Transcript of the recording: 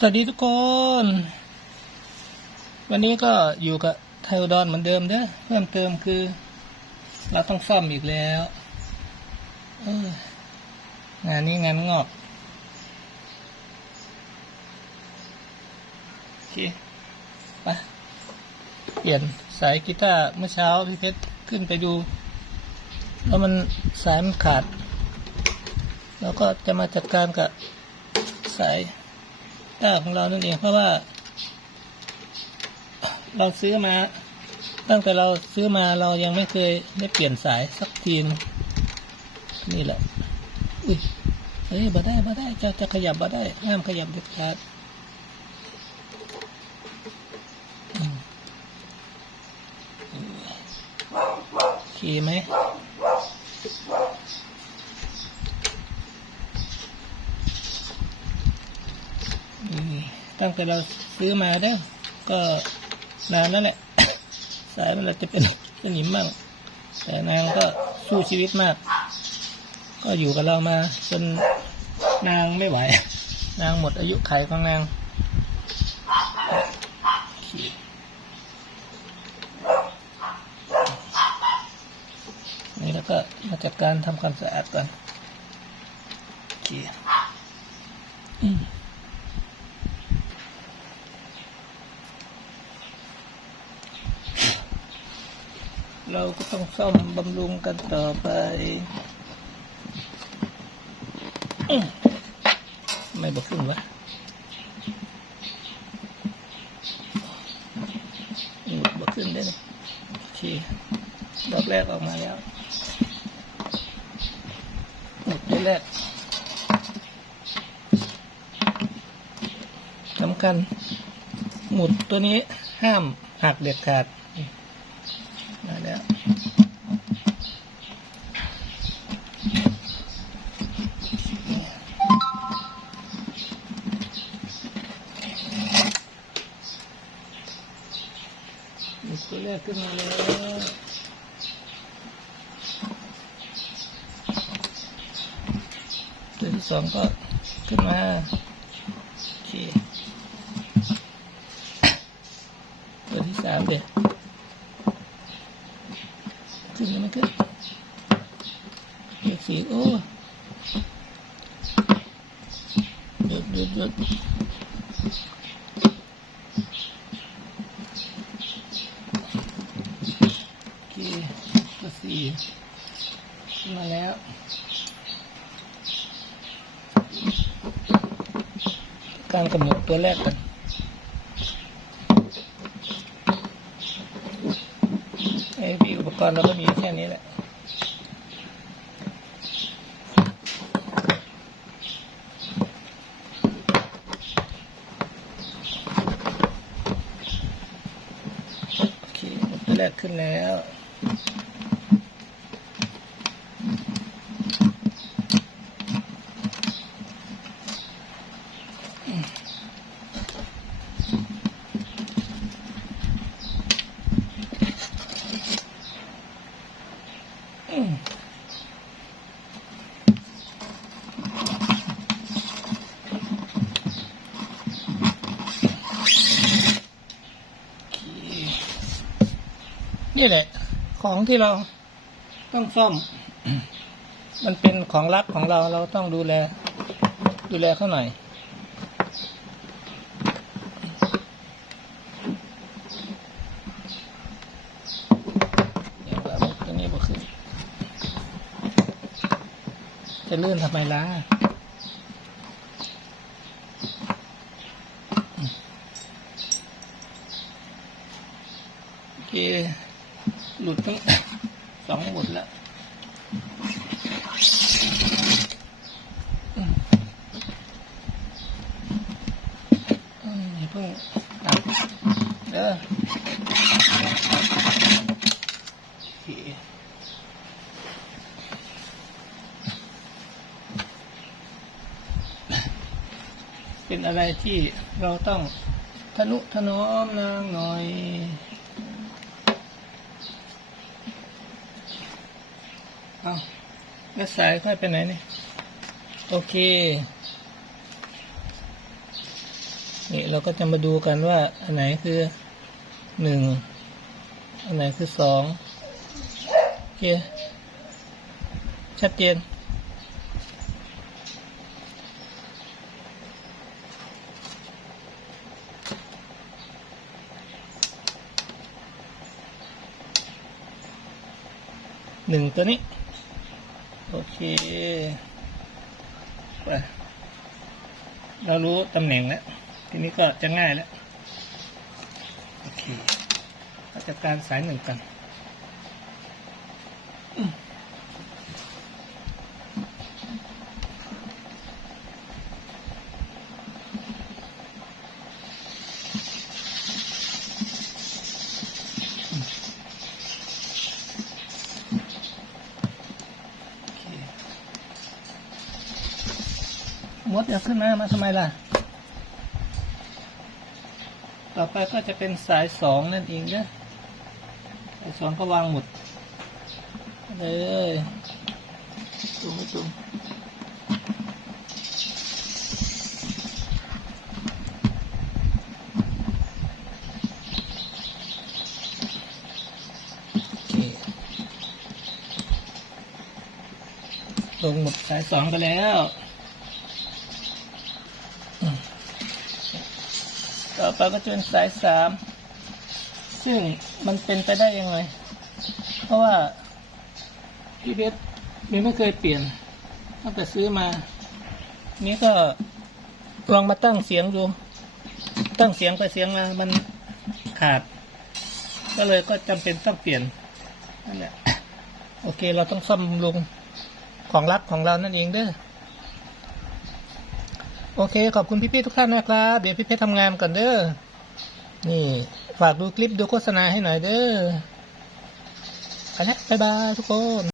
สวัสดีทุกคน วันนี้ก็อยู่กับไทยอุดอนเหมือนเดิมเด้อเพิ่มเติมคือ เราต้องซ่อมอีกแล้วงานนี้งานงอกโอเคไปเปลี่ยนสายกีตาร์เมื่อเช้าพี่เพชรขึ้นไปดู แล้วมันสายมันขาดเราก็จะมาจัดการกับสาย ต้าของเรานั่นเอง เพราะว่า เราซื้อมา ตั้งแต่เราซื้อมาเรายังไม่เคยได้เปลี่ยนสายสักทีนนี่แหละ อุ้ยเฮ้ยบ่ได้บ่ได้จะจะขยับบ่ได้ห้ามขยับเด็ดขาดโอเคไหม อืม ตั้งแต่เราซื้อมาได้ก็นานแล้วแหละ สายมันอาจจะเป็นสนิมบ้างแต่นางก็สู้ชีวิตมาก ก็อยู่กับเรามาจนนางไม่ไหว นางหมดอายุไขของนางนี่แล้วก็มาจัดการทำความสะอาดก่อนโอเคอืม เราก็ต้องซ่อมบำรุงกันต่อไป ไม่บอกขึ้นวะบอกขึ้นได้เลยโอเคดอกแรกออกมาแล้วหมดได้แรกสำคัญหมุดตัวนี้ห้ามหักเด็ดขาด มาแล้วมี ตัวแรกขึ้นมาแล้วตัวที่สองก็ขึ้นมา โอเค ตัวที่สามเด็ดขึ้นยังไม่ขึ้นเด็กสีโอ้หยุดหยุดหยุดโอเคตัวสี่ขึ้น มาแล้วการกำหนดตัวแรกกันไอ้พี่อุปกรณ์เราก็มีแค่นี้แหละโอเคตัวแรกขึ้นแล้ว นี่แหละ ของที่เราต้องซ่อม มันเป็นของรักของเราเราต้องดูแล ดูแลเขาหน่อยนี้บ่ขึ้นจะลื่นทำไมล่ะโอเค หลุดทั้งสองหมดแล้วอืมอืมอย่าเพิ่งตัดเด้อโอเคเป็นอะไรที่เราต้องทนุถนอมนางหน่อย เอา แล้วสายค่อยไปไหนเนี่ยโอเค นี่เราก็จะมาดูกันว่า อันไหนคือหนึ่งอันไหนคือสองโอเค ชัดเจนหนึ่งตัวนี้ โอเคไปเรารู้ตำแหน่งแล้ว ทีนี้ก็จะง่ายแล้ว โอเค เราจัดการสายหนึ่งกัน เดี๋ยวขึ้นมามาทำไมล่ะ ต่อไปก็จะเป็นสายสองนั่นเองนะสายสองก็วางหมดเลยตุ้มตุ้มโอเคลงหมดสายสองไปแล้ว ต่อไปก็จะเป็นสายสามซึ่งมันเป็นไปได้ยังไง เพราะว่าพี่เบสมีไม่เคยเปลี่ยนตั้งแต่ซื้อมา นี้ก็ลองมาตั้งเสียงดู ตั้งเสียงไปเสียงมา มันขาด ก็เลยก็จำเป็นต้องเปลี่ยนนั่นแหละโอเค เราต้องซ่อมบำรุงของรักของเรานั่นเองเด้อ โอเค ขอบคุณพี่ๆทุกท่านนะครับ เดี๋ยวพี่เพชรทำงานก่อนเด้อ นี่ ฝากดูคลิปดูโฆษณาให้หน่อยเด้อ ไปแล้วบ๊ายบายทุกคน